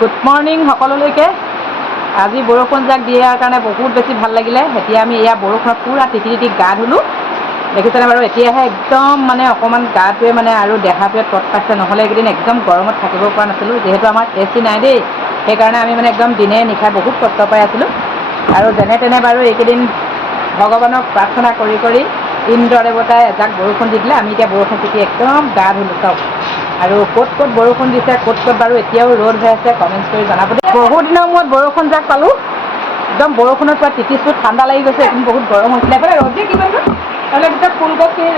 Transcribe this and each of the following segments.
Good morning সকলোলৈকে। আজি বৰষুণ যাক দিয়াৰ কাৰণে বহুত বেছি ভাল লাগিলে। এতিয়া আমি এয়া বৰষুণত পূৰা তিতি তিতি গা ধুলোঁ, দেখিছেনে বাৰু। এতিয়াহে একদম মানে অকণমান গাটোৱে মানে আৰু দেহাটোৱে তৎ পাইছে, নহ'লে এইকেইদিন একদম গৰমত থাকিব পৰা নাছিলোঁ। যিহেতু আমাৰ AC নাই দেই, সেইকাৰণে আমি মানে একদম দিনে নিশাই বহুত কষ্ট পাই আছিলোঁ। আৰু যেনে তেনে বাৰু এইকেইদিন ভগৱানক প্ৰাৰ্থনা কৰি কৰি ইন্দ্ৰ দেৱতাই এজাক বৰষুণ দি দিলে। আমি এতিয়া বৰষুণ তিতি একদম গা ধুলোঁ চাওক। আৰু ক'ত ক'ত বৰষুণ দিছে, ক'ত ক'ত বাৰু এতিয়াও ৰ'দ হৈ আছে, কমেণ্টছ কৰি জনাব। বহুত দিনৰ মূৰত বৰষুণ যাক পালোঁ, একদম বৰষুণৰ পৰা তিতিছোঁ, ঠাণ্ডা লাগি গৈছে। একদম বহুত গৰম হৈছিলে। এফালে ৰ'দে কি কৰিলোঁ, তাৰমানে গোটেই ফুলগছবোৰ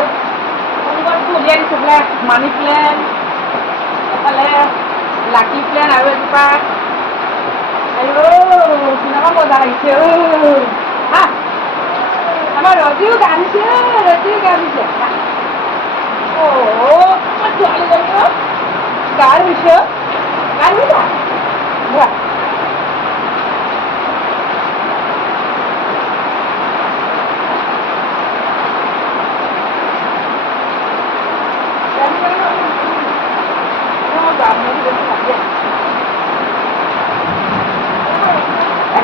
উলিয়াই দিছোঁ। বোলে মানি প্লেণ্ট, এফালে লাকি প্লেণ্ট আৰু এজোপা। চিনেমা মজা লাগিছে হা। আমাৰ ৰজিও গা ধুইছে, ৰজিও গা ধুইছে। ছোৱালীজনী গা ধুইছে, গা ধুইছা যোৱা।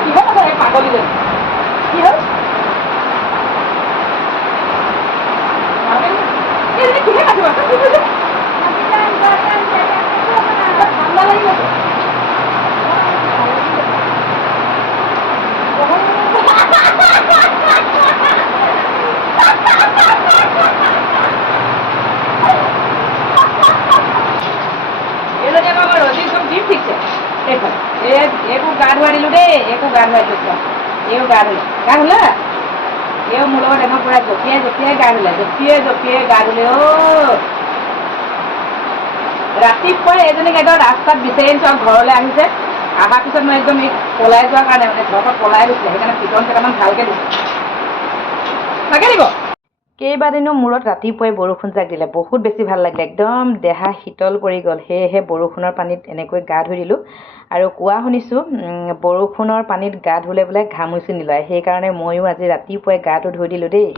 কিহত আছে এই পাগলীজনী? কি হ'ল? কিহে কাটিব? ঠাণ্ডা লাগি গৈছে। এইজনী আমাৰ ৰজিক চব দিম ঠিকছে। এইফালে একো গা ধুৱাই দিলোঁ দেই, একো গা ধুৱাই দিলোঁ। এইও গা ধুলে, গা ধুলে। এইও মোৰ লগত একদম পূৰা জঁপিয়াই জঁপিয়াই গা ধুলে, জঁপিয়াই জঁপিয়াই গা ধুলে। ৰাতিপুৱাই এজনীক একদম ৰাস্তাত বিচাৰি আনিছোঁ আৰু ঘৰলৈ আহিছে। অহাৰ পিছত মই একদম এই পলাই যোৱাৰ কাৰণে, মানে ঘৰৰ পৰা পলাই গৈছিলে, সেইকাৰণে পিটন কেইটামান ভালকৈ দিছোঁ। তাকে দিব। কেইবাদিনো মূৰত ৰাতিপুৱাই বৰষুণ যাক দিলে, বহুত বেছি ভাল লাগিলে। একদম দেহা শীতল পৰি গ'ল। সেয়েহে বৰষুণৰ পানীত এনেকৈ গা ধুই দিলোঁ। আৰু কোৱা শুনিছোঁ বৰষুণৰ পানীত গা ধুলে বোলে ঘামুচি নোলায়। সেইকাৰণে ময়ো আজি ৰাতিপুৱাই গাটো ধুই দিলোঁ দেই।